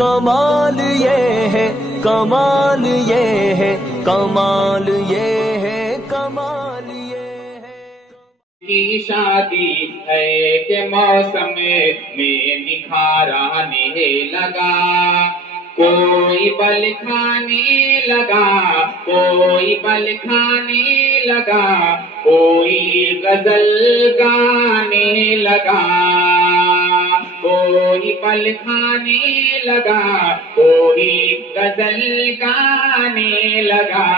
کمال یہ ہے، کمال یہ ہے، کمال یہ ہے، کمال یہ ہے کی شادی ہے کہ موسم میں نکھار آنے لگا، کوئی بل کھانے لگا، کوئی بل کھانے لگا، کوئی غزل گانے لگا، کوئی پل کھانے لگا، کوئی غزل گانے لگا،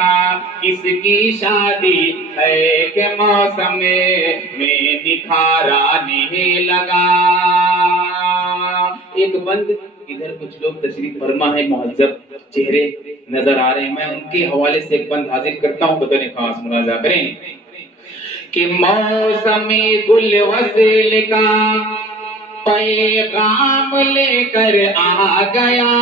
کس کی شادی ہے کہ موسم میں نکھار آنے لگا۔ ایک بند ادھر کچھ لوگ تشریف فرما ہے، مہذب چہرے نظر آ رہے ہیں، میں ان کے حوالے سے ایک بند حاضر کرتا ہوں، بطور خاص ملاحظہ کریں کہ موسم گل وصل کا پیغام لے کر آ گیا،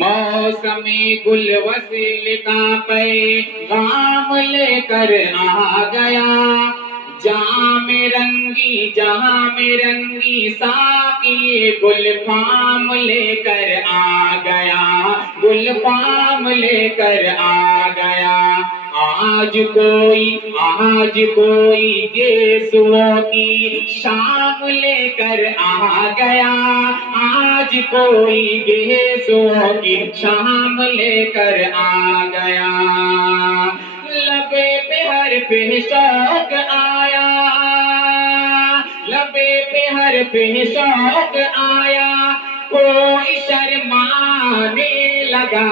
موسم گل وصل کا پیغام لے کر آ گیا، جام رنگی جام رنگی ساقی گل فام لے کر آ گیا، گل فام لے کر آ گیا، آج کوئی گیسوؤں کی شام لے کر آ گیا، آج کوئی گیسوؤں کی شام لے کر آ گیا، لبے پہ ہر پہ شوق آیا، لبے پہ ہر پہ شوق آیا، کوئی شرمانے لگا،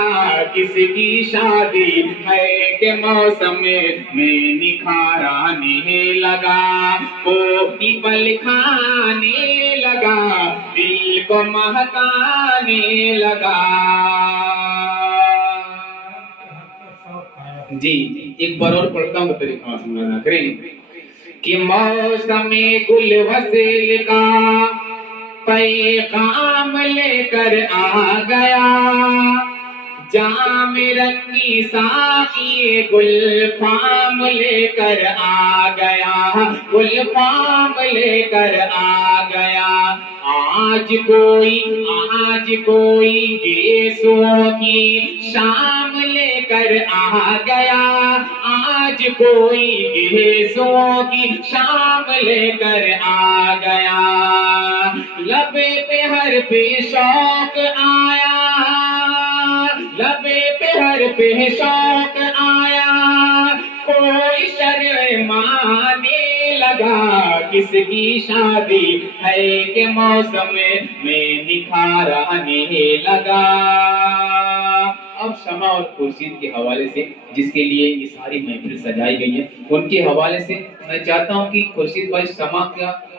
کس کی شادی ہے کہ موسم میں نکھار آنے لگا، کوئی پل کھانے لگا، دل کو مہکانے لگا۔ جی ایک بار اور پڑھتا ہوں تو طریقہ سمجھنا کریں کہ موسم گل وصل کا پیغام لے کر آ گیا، جام رنگی ساقی گل فام لے کر آ گیا، گل فام لے کر آ گیا، آج کوئی گیسوؤں کی شام لے کر آ گیا، آج کوئی گیسوؤں کی شام لے کر آ گیا، لبے پہ ہر پہ شوق آیا، لبے پہ ہر پہ شوق آیا، کوئی شرمانے لگا، کس کی شادی ہے کہ موسم میں نکھار آنے لگا۔ اب شمع اور خورشید کے حوالے سے جس کے لیے یہ ساری محفل سجائی گئی ہے، ان کے حوالے سے میں چاہتا ہوں کہ خورشید بھائی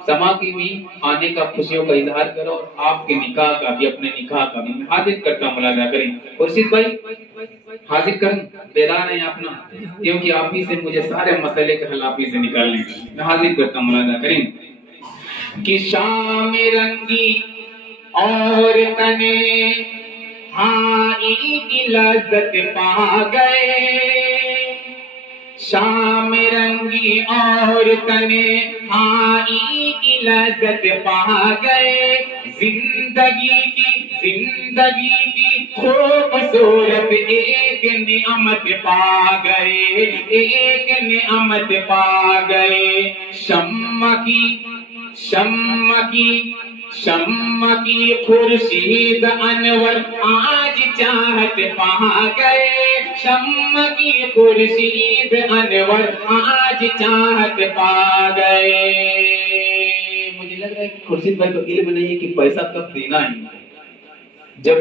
سما کی بھی آنے کا خوشیوں کا اظہار کرو، اور آپ کے نکاح کا بھی، اپنے نکاح کا بھی میں حاضر کرتا ہوں، ملاحظہ کریں خورشید بھائی حاضر کریں، بیدار ہیں اپنا، کیونکہ آپ ہی سے مجھے سارے مسئلے کے حل آپ ہی سے نکالنے کا، میں حاضر کرتا ہوں، ملاحظہ کریں کہ شام رنگی اور تنے ہائی کی لذت پا گئے، شام رنگی اور تنے ہائی کی لذت پا گئے، زندگی کی خوبصورت ایک نعمت پا گئے، ایک نعمت پا گئے، شمع کی خورشید انور آج چاہت پا گئے، شمع کی خورشید انور آج چاہت پا گئے۔ مجھے لگ رہا ہے کہ خورشید بھائی کو علم نہیں ہے کہ پیسہ کب دینا ہے، جب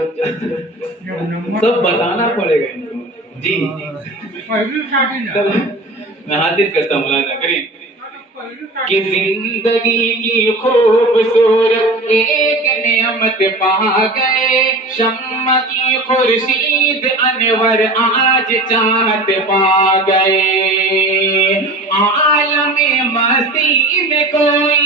سب بتانا پڑے گا ان کو۔ جی میں حاضر کرتا ہوں، ملاحظہ کریں کہ زندگی کی خوبصورت ایک نعمت پا گئے، شمع کی خورشید انور آج چاہت پا گئے، عالم مستی میں کوئی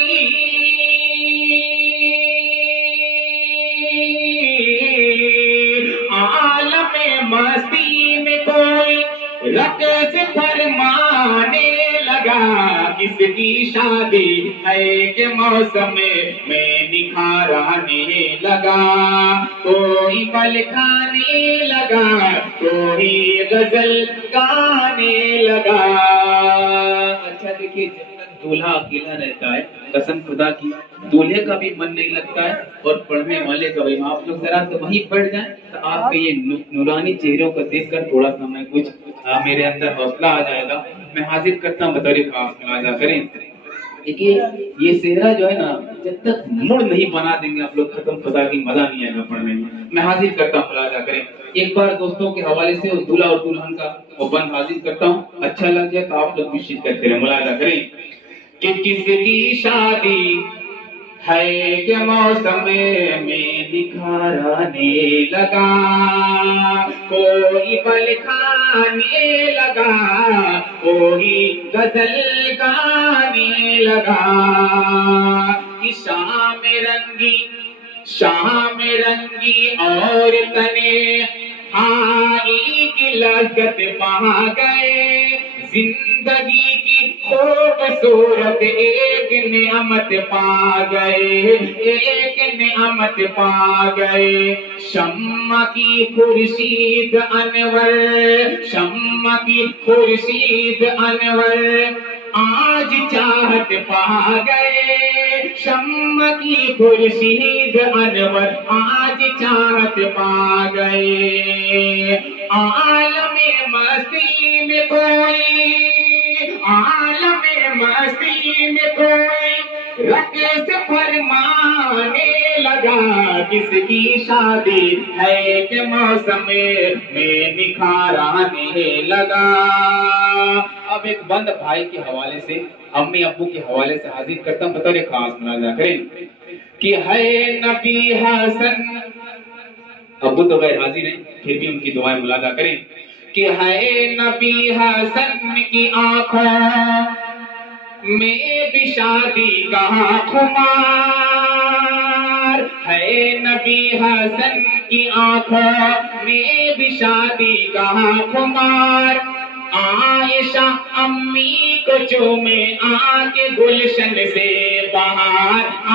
رقص فرمانے لگا، کس کی شادی ہے کہ موسم میں نکھار آنے لگا، کوئی پل کھانے لگا، کوئی غزل گانے لگا۔ اچھا دیکھیے، جب تک دولہا اکیلا رہتا ہے قسم خدا کی دولہے کا بھی من نہیں لگتا ہے اور پڑھنے والے کا بھی۔ آپ لوگ ذرا تو وہیں پڑھ جائیں تو آپ کے یہ نورانی چہروں کو دیکھ کر تھوڑا سا میں کچھ میرے اندر حوصلہ آ جائے گا۔ میں حاضر کرتا ہوں بطور خاص ملاحظہ کریں۔ دیکھیے یہ صحرا جو ہے نا، جب تک مڑ نہیں بنا دیں گے آپ لوگ ختم خدا کی مزہ نہیں آئے گا پڑھنے میں۔ میں حاضر کرتا ہوں، ملاحظہ کریں۔ ایک بار دوستوں کے حوالے سے اس دولہا اور دلہن کا وہ بند حاضر کرتا ہوں، اچھا لگ جائے تو آپ لوگ بھی شرکت کریں، ملاحظہ کریں کہ کس کی شادی ہے کہ موسم میں نکھار آنے لگا، کوئی پل کھانے لگا، کوئی غزل گانے لگا۔ کہ شام رنگی اور تنے آئی کی لذت پا گئے، زندگی کی خوبصورت ایک نعمت پا گئے، ایک نعمت پا گئے۔ شمع کی خورشید انور، شمع کی خورشید انور آج چاہت پا گئے، شمع کی خورشید انور آج چاہت پا گئے۔ عالم مستی میں کوئی، عالم مستی میں کوئی رقص فرمانے لگا، کس کی شادی ہے کہ موسم میں نکھار آنے لگا۔ اب ایک بند بھائی کے حوالے سے، امی ابو کے حوالے سے حاضر کرتا ہوں بطور خاص ملاحظہ کریں کہ ہے نبی حسن، ابو تو غیر حاضر ہیں پھر بھی ان کی دعائیں ملاحظہ کریں کہ ہے نبی حسن کی آنکھوں میں بھی شادی کا خمار، ہے نبی حسن کی آنکھوں میں بھی شادی کا خمار۔ عائشہ امی کو چومے آ کے گلشن سے باہر، آ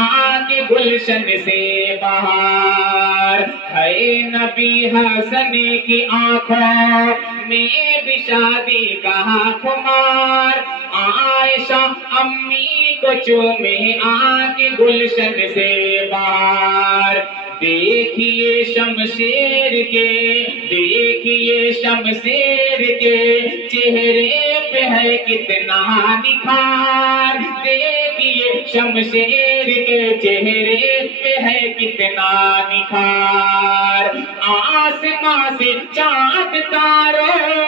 کے گلشن سے باہر، ہے نبی حسن کی آنکھوں میں بھی شادی کا خمار۔ عائشہ امی کو چومے آ کے گلشن سے باہر۔ دیکھیے شمشیر کے، دیکھیے شمشیر کے چہرے پہ ہے کتنا نکھار، دیکھیے شمشیر کے چہرے پہ ہے کتنا نکھار۔ آسمان سے چاند تاروں،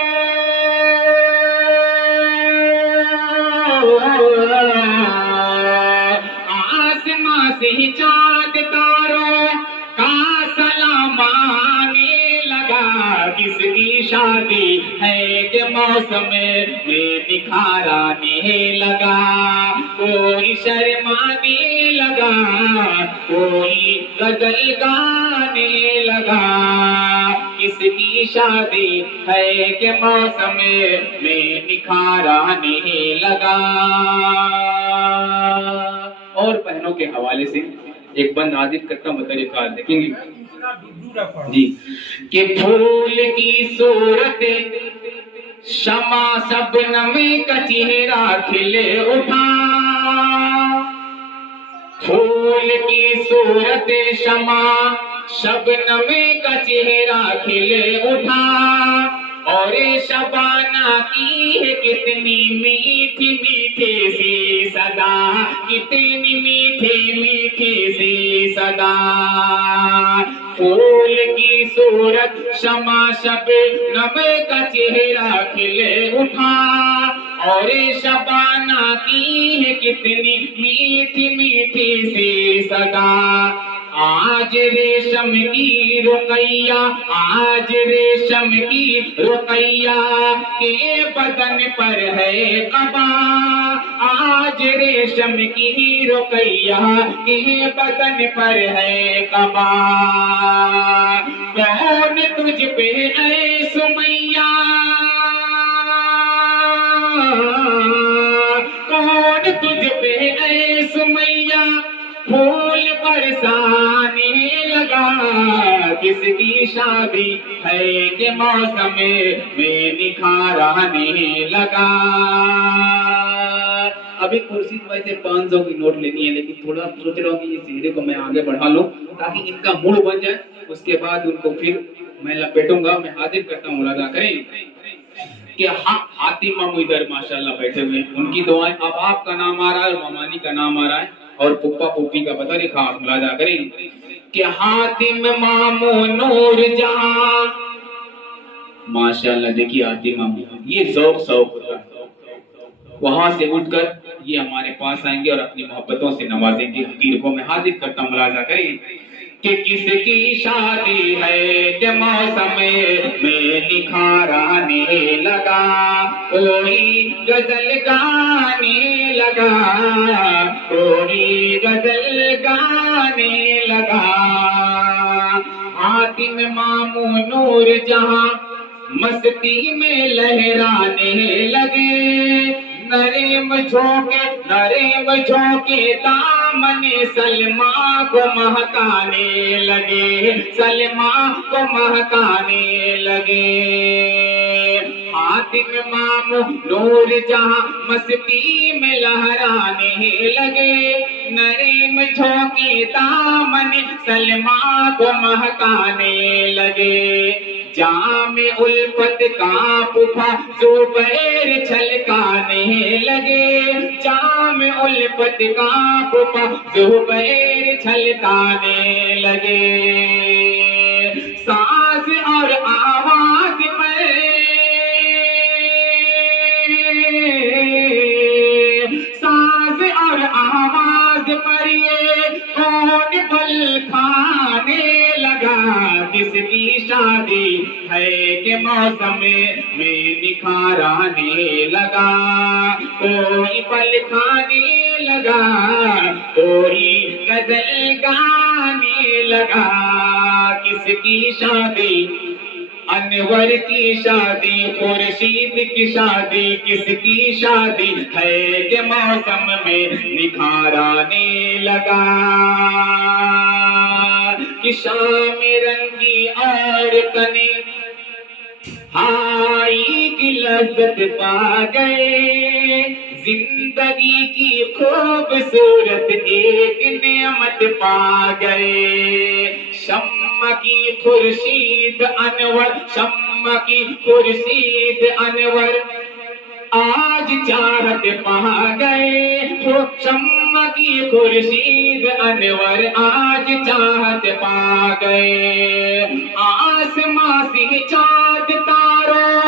آسمان سے چاند تاروں کا سلام آنے لگا، کس کی شادی ہے کہ موسم میں نکھار آنے لگا، کوئی شرمانے لگا، کوئی غزل گانے لگا، کس کی شادی ہے کہ موسم میں نکھار آنے لگا۔ اور بہنوں کے حوالے سے ایک بند حاضر کرتا ہوں بطور خاص، دیکھیں گے جی کہ پھول کی صورت شمع شبنم کا چہرہ کھلے اٹھا، پھول کی صورت شمع شبنم کا چہرہ کھلے اٹھا، اور شبانہ کی ہے کتنی میٹھی میٹھی سی صدا، کتنی میٹھی میٹھی سی صدا۔ پھول کی صورت شمع شبنم کا چہرہ کھلے اٹھا، اور شبانہ کی ہے کتنی میٹھی میٹھی سی صدا۔ آج ریشم کی رقیہ، آج ریشم کی رقیہ کے بدن پر ہے قبا، آج ریشم کی رقیہ کے بدن پر ہے قبا۔ کون تجھ پہ اے سمیہ، کون تجھ پہ اے سمیہ پھول کس کی شادی ہے کہ موسم میں نکھار آنے لگا. ابھی کرسی ویسے 500 کی نوٹ لینی ہے، لیکن تھوڑا سوچ رہا ہوں کہ یہ سیدھے کو میں آگے بڑھا لوں تاکہ ان کا موڈ بن جائے. اس کے بعد ان کو پھر میں لپیٹوں گا. میں حاضر کرتا ہوں ملاحظہ کریں کہ حاتم مامو ادھر ماشاءاللہ بیٹھے ہوئے ہیں، ان کی دعائیں. اب آپ کا نام آ رہا ہے اور مامانی کا نام آ رہا ہے اور پپا پوپی کا پتہ نہیں خاص. ملاحظہ کریں کہ حاتم مامو نور جہاں، ماشاءاللہ دیکھیے حاتم مامو، یہ ذوق ہوتا ہے. وہاں سے اٹھ کر یہ ہمارے پاس آئیں گے اور اپنی محبتوں سے نوازیں گے. حقیر کو میں حاضر کرتا ہوں. ملاحظہ کریں کہ کس کی شادی ہے کہ موسم میں نکھار آنے لگا، کوئی غزل گانے لگا، کوئی غزل گانے لگا. حاتم مامو نور جہاں مستی میں لہرانے لگے، نرم جھونکے دامن سلما کو مہکانے لگے، سلما کو مہکانے لگے. حاتم مامو نور جہاں مستی میں لہرانے لگے، نرم جھونکے دامن سلما کو مہکانے لگے. جام الفت کا پھپھا زبیر چھلکانے لگے، جام الفت کا پھپھا زبیر چھلکانے لگے. ساز اور آواز میں، ساز اور آواز پر یہ کون پل کھانے لگا، کس کی شادی ہے کہ موسم میں نکھار آنے لگا، کوئی پل کھانے لگا، کوئی غزل گانے لگا. کس کی شادی؟ انور کی شادی، خورشید کی شادی. کس کی شادی ہے کہ موسم میں نکھار آنے لگا، کہ شام رنگی اور کنے ہائی کی لذت پا گئے، زندگی کی خوبصورت ایک نعمت پا گئے. شمع کی خورشید انور، شمع کی خورشید انور آج چاہت پا گئے، شمع کی خورشید انور آج چاہت پا گئے. آسماں سے چاند تاروں،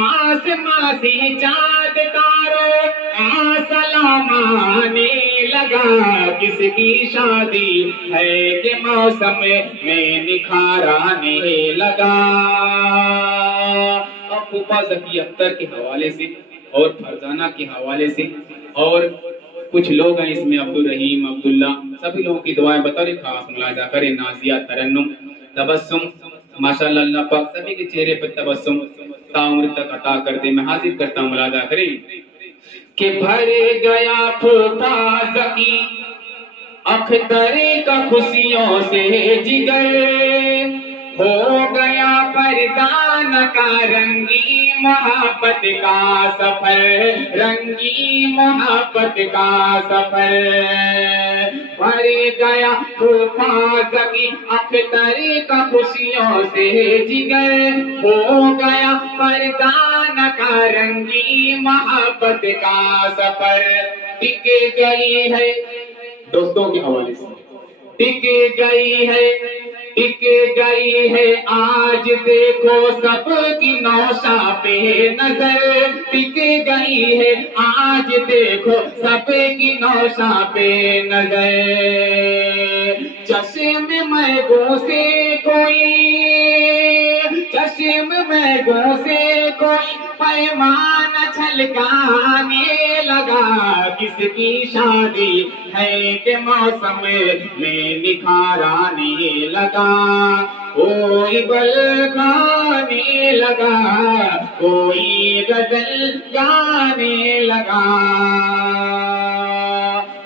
آسماں سے چاند تاروں سلام آنے لگا، کس کی شادی ہے کہ موسم میں نکھار آنے لگا. اب پھوپھا ذکی اختر کے حوالے سے اور فرزانہ کے حوالے سے اور کچھ لوگ ہیں اس میں، عبدالرحیم، عبداللہ، سبھی لوگوں کی دعائیں بطور خاص ملاحظہ کریں. نازیہ، ترنم، تبسم، ماشاءاللہ اللہ پاک سبھی کے چہرے پر تبسم تعمر تک عطا کر دے. میں حاضر کرتا ہوں. ملاحظہ کریں کہ بھر گیا پھوپھا ذکی اختر کا خوشیوں سے جگر، ہو گیا فرزانہ کا رنگی محبت کا سفر، رنگی محبت کا سفر. بھر گیا پھوپھا ذکی اختر کا خوشیوں سے جگر، ہو گیا فرزانہ کا رنگی محبت کا سفر. ٹک گئی ہے دوستوں کے حوالے سے، ٹک گئی ہے، ٹک گئی ہے آج دیکھو سب کی نوشا پہ نظر، ٹک گئی ہے آج دیکھو سب کی نوشا پہ نظر. چشم محبوں سے کوئی، چشم محبوں سے کوئی پیمان چھلکانے لگا، کس کی شادی ہے کہ موسم میں نکھار آنے لگا، کوئی بل گانے لگا، کوئی غزل گانے لگا.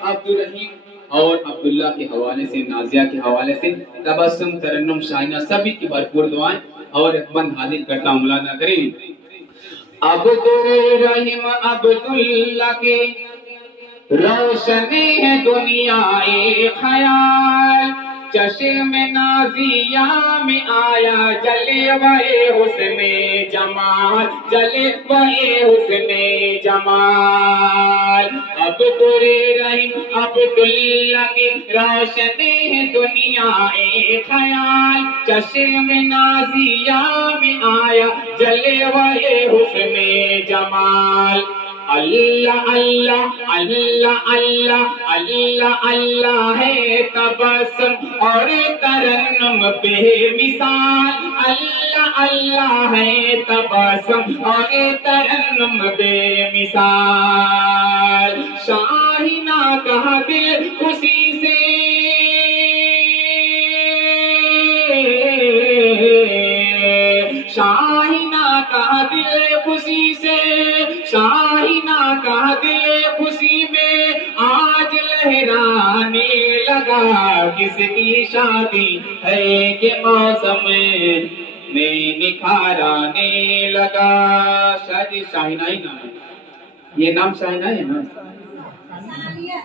عبدالرحیم اور عبداللہ کے حوالے سے، نازیہ کے حوالے سے تبسم، ترنم، شاہینہ سبھی کی بھرپور دعائیں اور ایک بند حاضر کرتا ہوں، ملاحظہ کریں۔ عبدالرحیم عبداللہ کے روشن ہے دنیا خیال، چشم نازیہ میں آیا جلوہ حسن جمال، جلوہ حسن جمال۔ عبدالرحیم عبداللہ کی روشن ہے دنیا خیال، چشم نازیہ میں آیا جلوہ حسن جمال۔ اللہ اللہ اللہ اللہ اللہ اللہ ہے تبسم اور ترنم بے مثال، اللہ اللہ ہے تبسم اور ترنم بے مثال۔ شاہینہ کا دل خوشی سے شاہینہ کا دل خوشی سے، شاہینہ کا دل خوشی میں آج لہرانے لگا، کس کی شادی ہے کہ موسم میں نکھار آنے لگا۔ شاید یہ شاہینہ ہی نام ہے، یہ نام شاہینہ ہے نا؟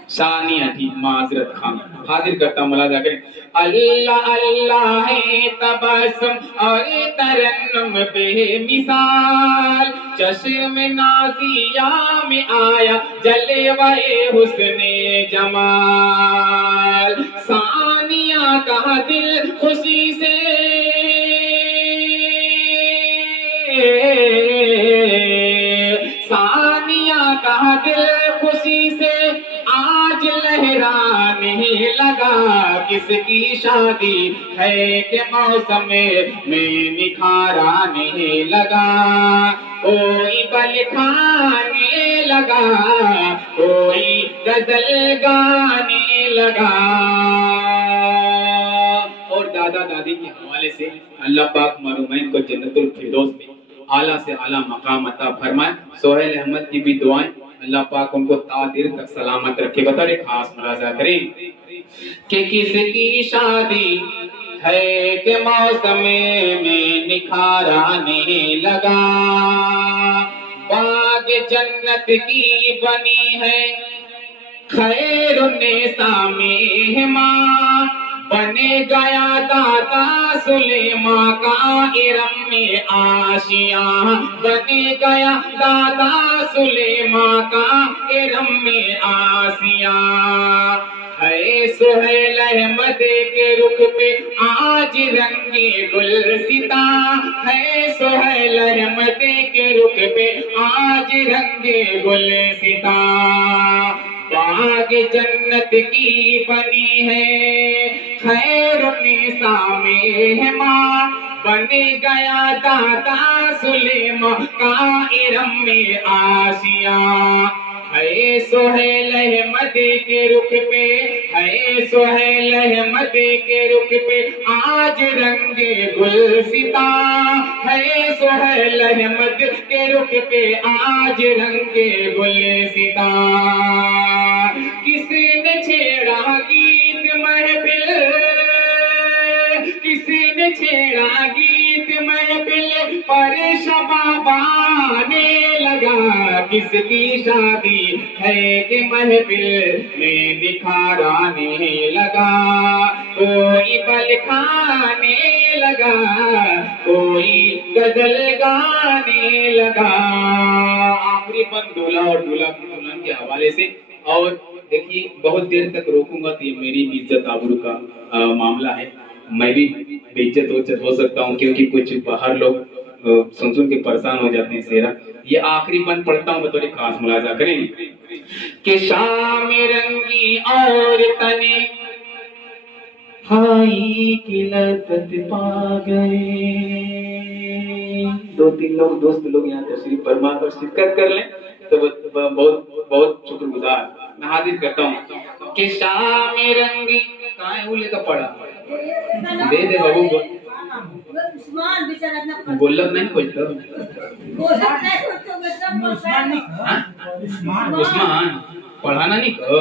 ثانیہ جی، معذرت خان، حاضر کرتا ہوں، ملاحظہ کریں۔ اللہ اللہ ہے تبسم اور ترنم بے مثال، چشم نازیہ میں آیا جلوہ حسن جمال۔ ثانیہ کا دل خوشی سے ثانیہ کا دل خوشی سے آج لہرانے لگا، کس کی شادی ہے کہ موسم میں نکھار آنے لگا، کوئی بل کھانے لگا، کوئی غزل گانے لگا۔ اور دادا دادی کے حوالے سے اللہ پاک مرحومین کو جنت الفردوس میں اعلیٰ سے اعلیٰ مقام عطا فرمائے۔ سہیل احمد کی بھی دعائیں اللہ پاک ان کو تا دیر تک سلامت رکھے۔ بطور خاص ملاحظہ کریں کہ کس کی شادی ہے کہ موسم میں نکھار آنے لگا، باغ جنت کی بنی ہے خیر النساء مہمان، بنے گیا دادا سلیمان کا ارم میں آشیاں، بنے گیا دادا سلیمان کا ارم میں آسیاں۔ ہے سہیل احمد کے رخ پہ آج رنگی گلستہ، ہے سہیل احمد کے رخ پہ آج رنگی گلستہ، باغ جنت کی بنی ہے خیر النساء مہمان، بنے گیا دادا سلیمان کا ارم میں آسیاں۔ ہے سہیل احمد کے رخ پہ، ہے سہیل احمد کے رخ پہ آج رنگ گلستہ، ہے سہیل احمد کے رخ پہ آج رنگ گلستہ۔ کسی نے چھیڑا گیت محفل، کسی نے چھیڑا گیت محفل پر شباب آنے لگا، کس کی شادی ہے کہ محفل میں نکھار آنے لگا، کوئی بل کھانے لگا، کوئی غزل گانے لگا۔ آخری بند دولہا اور دولہا کی دلہن کے حوالے سے، اور دیکھیے بہت دیر تک روکوں گا تو یہ میری بھی عزت آبرو کا معاملہ ہے، میں بھی بے عزت ہو سکتا ہوں، کیونکہ کچھ باہر لوگ سن کے پریشان ہو جاتے ہیں۔ سیرا یہ آخری بند پڑھتا ہوں، بطور خاص ملاحظہ کریں کہ شام رنگی اور تنے ہائی کی لذت پا گئے۔ دو تین لوگ دوست لوگ یہاں تشریف فرما کر شرکت کر لیں تو بہت بہت شکر گزار۔ میں حاضر کرتا ہوں کہ شام رنگی کہاں ہے، وہ لے کر پڑھا دے دے بابو گولت نہیں کھولتا عثمان پڑھانا نہیں کہو